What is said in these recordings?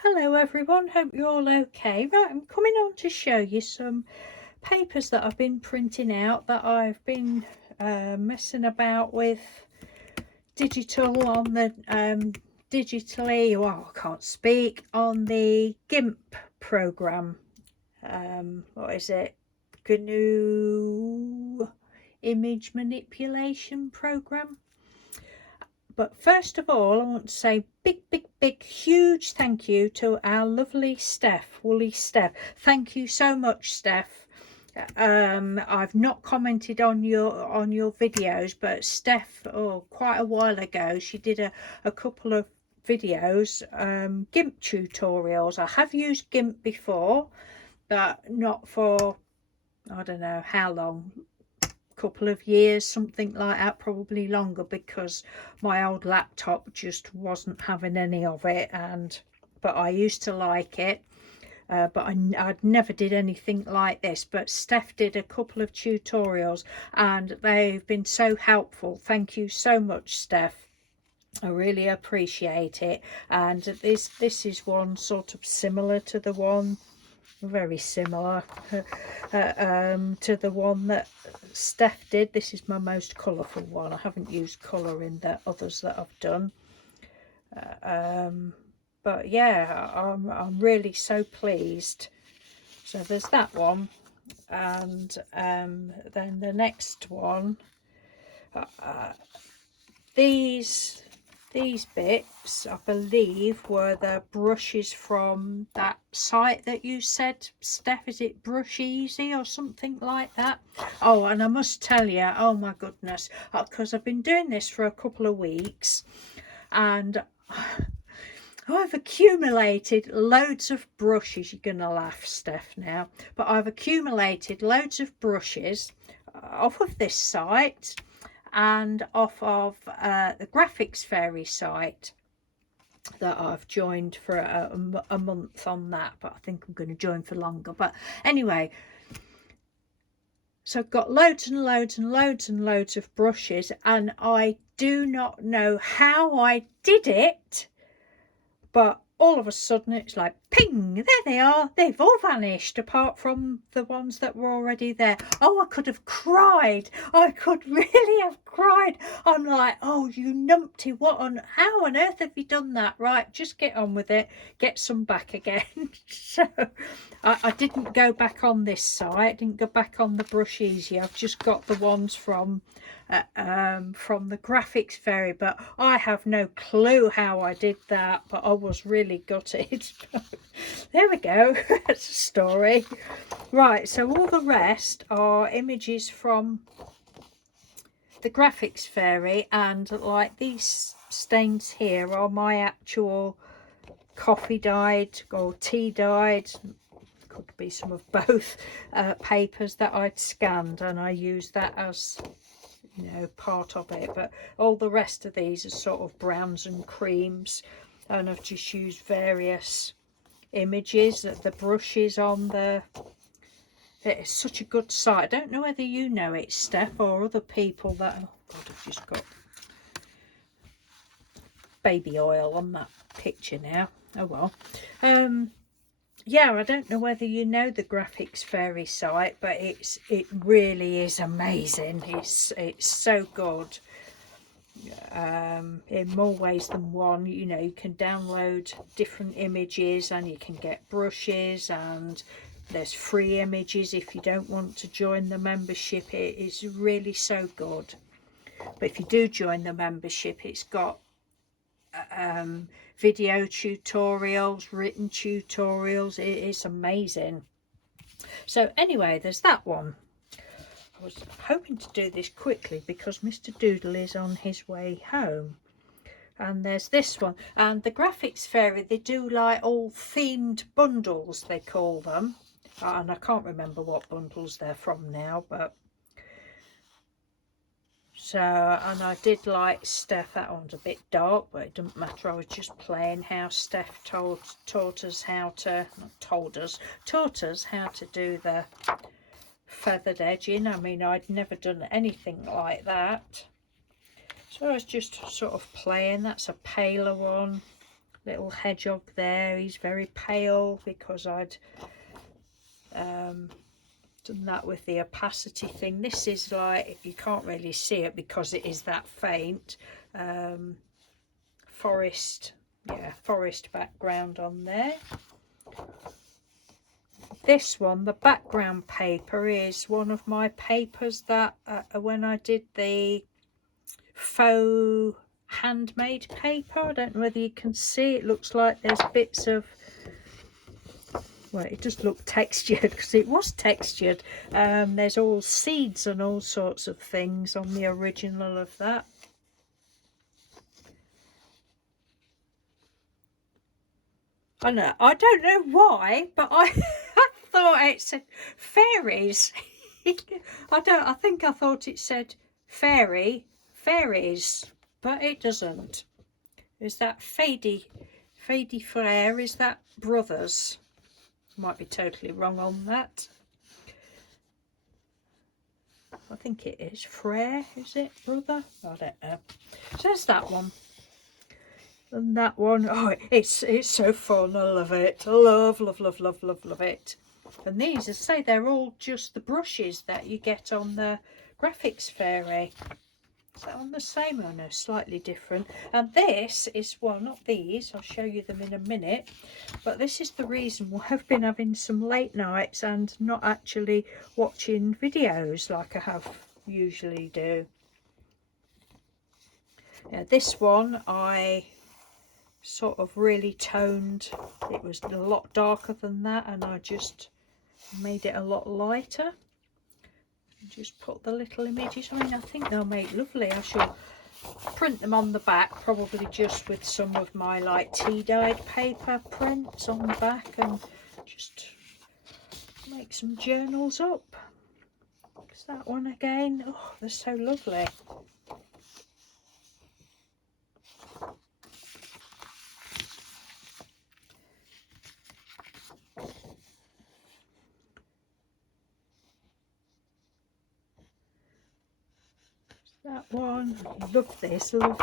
Hello everyone, hope you're all okay. Right, I'm coming on to show you some papers that I've been printing out that I've been messing about with digital on the digitally, well, I can't speak, on the Gimp program. What is it? GNU image manipulation program. But first of all, I want to say big, huge thank you to our lovely Steph, Woolly Steph. Thank you so much, Steph. I've not commented on your videos, but Steph, quite a while ago, she did a couple of videos, GIMP tutorials. I have used GIMP before, but not for, I don't know how long, couple of years, something like that, probably longer, because my old laptop just wasn't having any of it. But I used to like it, but I'd never did anything like this. But Steph did a couple of tutorials and they've been so helpful. Thank you so much, Steph. I really appreciate it. And this is one sort of similar to the one, very similar to the one that Steph did. This is my most colourful one. I haven't used colour in the others that I've done, but yeah, I'm really so pleased. So there's that one, and then the next one, these bits, I believe, were the brushes from that site that you said, Steph. Is it Brush Easy or something like that? Oh, and I must tell you, oh my goodness, because I've been doing this for a couple of weeks, and I've accumulated loads of brushes. You're gonna laugh, Steph, now, but I've accumulated loads of brushes off of this site and off of the Graphics Fairy site that I've joined for a month on that, but I think I'm going to join for longer. But anyway, so I've got loads and loads of brushes, and I do not know how I did it, but all of a sudden it's like ping, there they are, they've all vanished apart from the ones that were already there. Oh, I could have cried, I could really have cried. I'm like, oh, you numpty, how on earth have you done that? Right, just get on with it, get some back again. So I didn't go back on this site, didn't go back on the Brush Easy. I've just got the ones from the Graphics Fairy, but I have no clue how I did that, but I was really gutted. There we go. That's a story. Right, so all the rest are images from the Graphics Fairy, and like these stains here are my actual coffee dyed or tea dyed, could be some of both, papers that I'd scanned, and I used that as, you know, part of it. But all the rest of these are sort of browns and creams, and I've just used various images. The brushes on the, it's such a good site. I don't know whether you know it, Steph, or other people that, oh god, I've just got baby oil on that picture now. Oh well. Yeah, I don't know whether you know the Graphics Fairy site, but it really is amazing. It's so good, in more ways than one. You know, you can download different images and you can get brushes, and there's free images if you don't want to join the membership. It is really so good. But if you do join the membership, it's got video tutorials, written tutorials. It's amazing. So anyway, there's that one. I was hoping to do this quickly because Mr. Doodle is on his way home. And there's this one, and the Graphics Fairy, they do like all themed bundles, they call them, and I can't remember what bundles they're from now, but so, and I did like Steph. That one's a bit dark, but it doesn't matter. I was just playing how Steph taught us how to, not told us, taught us how to do the feathered edging. I mean, I'd never done anything like that. So I was just sort of playing. That's a paler one, little hedgehog there. He's very pale because I'd done that with the opacity thing. This is like, you can't really see it because it is that faint. Forest, yeah, forest background on there. This one, the background paper, is one of my papers that when I did the faux handmade paper, I don't know whether you can see, it looks like there's bits of, well, it does look textured because it was textured. There's all seeds and all sorts of things on the original of that. I know, I don't know why, but I thought it said fairies. I think I thought it said fairies, but it doesn't. Is that Fady Frere? Is that brothers? Might be totally wrong on that. I think it is Frere, is it, brother? I don't know. So there's that one. And that one, oh, it's so fun. I love it. I love it. And these, as I say, they're all just the brushes that you get on the graphics fairy. Is that on the same? Oh no, slightly different. And this is, well, not these, I'll show you them in a minute, but this is the reason why I've been having some late nights and not actually watching videos like I have usually do. Yeah, this one I sort of really toned. It was a lot darker than that, and I just made it a lot lighter. Just put the little images. I mean, I think they'll make lovely. I shall print them on the back, probably just with some of my like tea dyed paper prints on the back, and just make some journals up. Is that one again? Oh, they're so lovely. That one, I love this. I love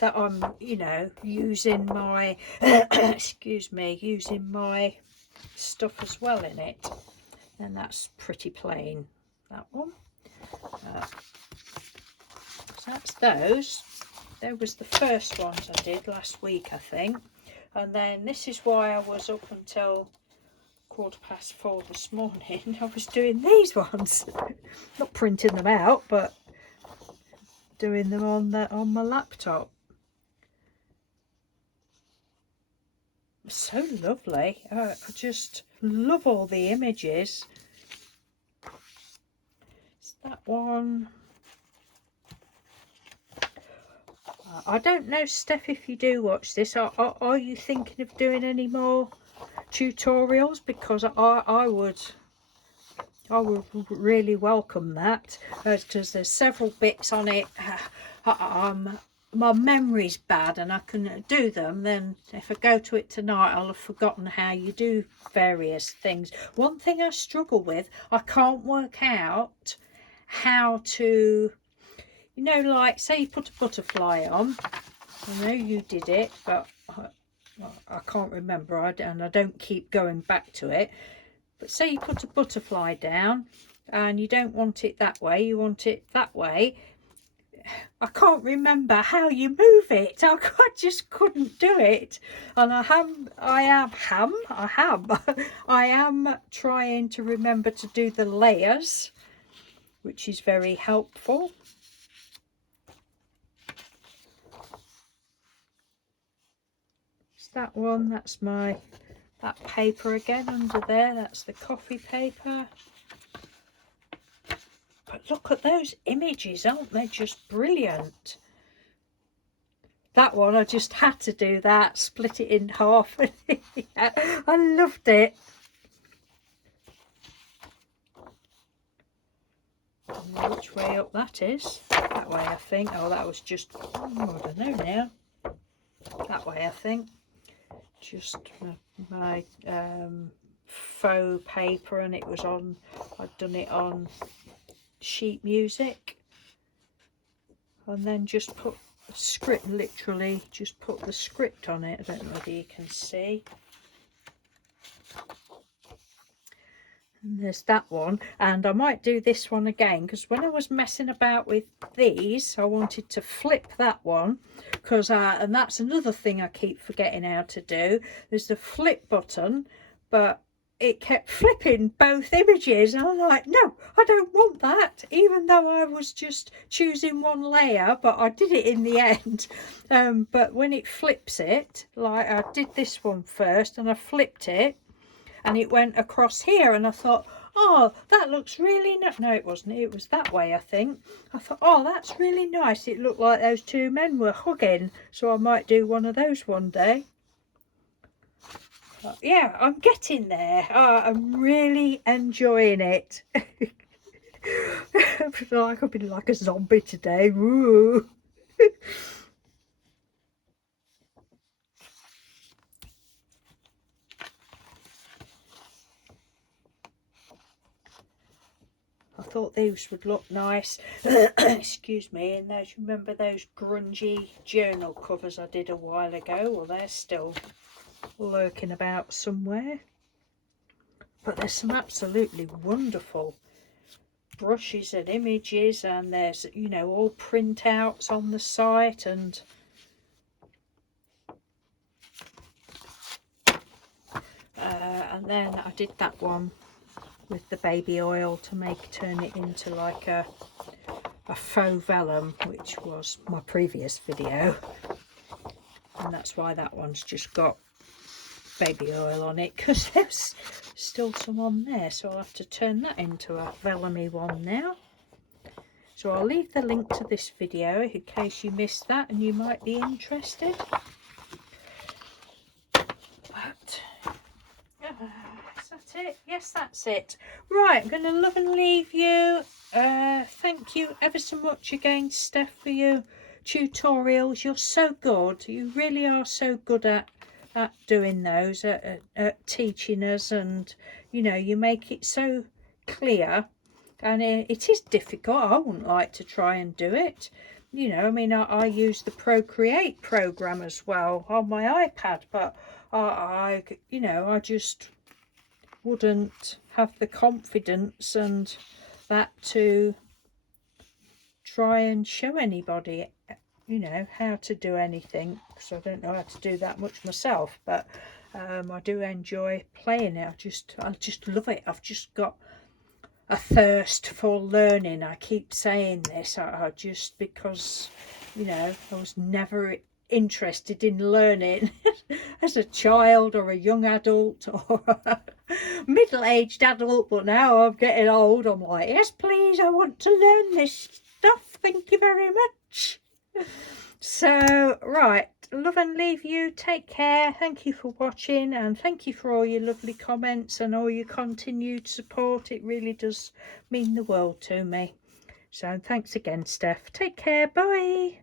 that I'm, you know, using my excuse me, using my stuff as well in it. And that's pretty plain, that one. So that's those. There was the first ones I did last week, I think. And then this is why I was up until 4:15 this morning. I was doing these ones, not printing them out, but doing them on my laptop. So lovely. I just love all the images. It's that one. I don't know, Steph, if you do watch this, are you thinking of doing any more tutorials? Because I would really welcome that, because there's several bits on it. My memory's bad and I can do them, then if I go to it tonight I'll have forgotten how you do various things. One thing I struggle with, I can't work out how to, you know, like say you put a butterfly on. I know you did it, but I can't remember, and I don't keep going back to it. But say you put a butterfly down and you don't want it that way, you want it that way. I can't remember how you move it. I just couldn't do it. And I am trying to remember to do the layers, which is very helpful. It's that one, that's that paper again under there, that's the coffee paper. But look at those images, aren't they just brilliant? That one, I just had to do that, split it in half. I loved it. Which way up that is? That way, I think. Oh, that was just, oh, I don't know now. That way, I think. Just my faux paper, and it was on, I'd done it on sheet music, and then just put script, literally just put the script on it. I don't know whether you can see. And there's that one, and I might do this one again because when I was messing about with these I wanted to flip that one, because and that's another thing I keep forgetting how to do. There's the flip button, but it kept flipping both images and I'm like, no, I don't want that, even though I was just choosing one layer, but I did it in the end. But when it flips it, like I did this one first and I flipped it and it went across here, and I thought, oh, that looks really nice. No, it wasn't, it was that way, I think. I thought, oh, that's really nice. It looked like those two men were hugging, so I might do one of those one day. But yeah, I'm getting there. I'm really enjoying it. I feel like I've been like a zombie today. Woo. I thought these would look nice. Excuse me. And those, remember those grungy journal covers I did a while ago? Well, they're still lurking about somewhere. But there's some absolutely wonderful brushes and images, and there's, you know, all printouts on the site, and then I did that one with the baby oil to turn it into like a faux vellum, which was my previous video, and that's why that one's just got baby oil on it, because there's still some on there, so I'll have to turn that into a vellumy one now. So I'll leave the link to this video in case you missed that and you might be interested. But is that it? Yes, that's it. Right, I'm going to love and leave you. Thank you ever so much again, Steph, for your tutorials. You're so good. You really are so good at doing those, at teaching us, and you know, you make it so clear. And it is difficult. I wouldn't like to try and do it. You know, I mean, I use the Procreate program as well on my iPad, but you know, I just wouldn't have the confidence and that to try and show anybody, you know, how to do anything, because I don't know how to do that much myself. But I do enjoy playing it. I just love it. I've just got a thirst for learning. I keep saying this, I just, because, you know, I was never interested in learning as a child or a young adult or a middle-aged adult, but now I'm getting old, I'm like, yes please, I want to learn this stuff, thank you very much. So right, love and leave you, take care, thank you for watching, and thank you for all your lovely comments and all your continued support. It really does mean the world to me. So thanks again, Steph. Take care, bye.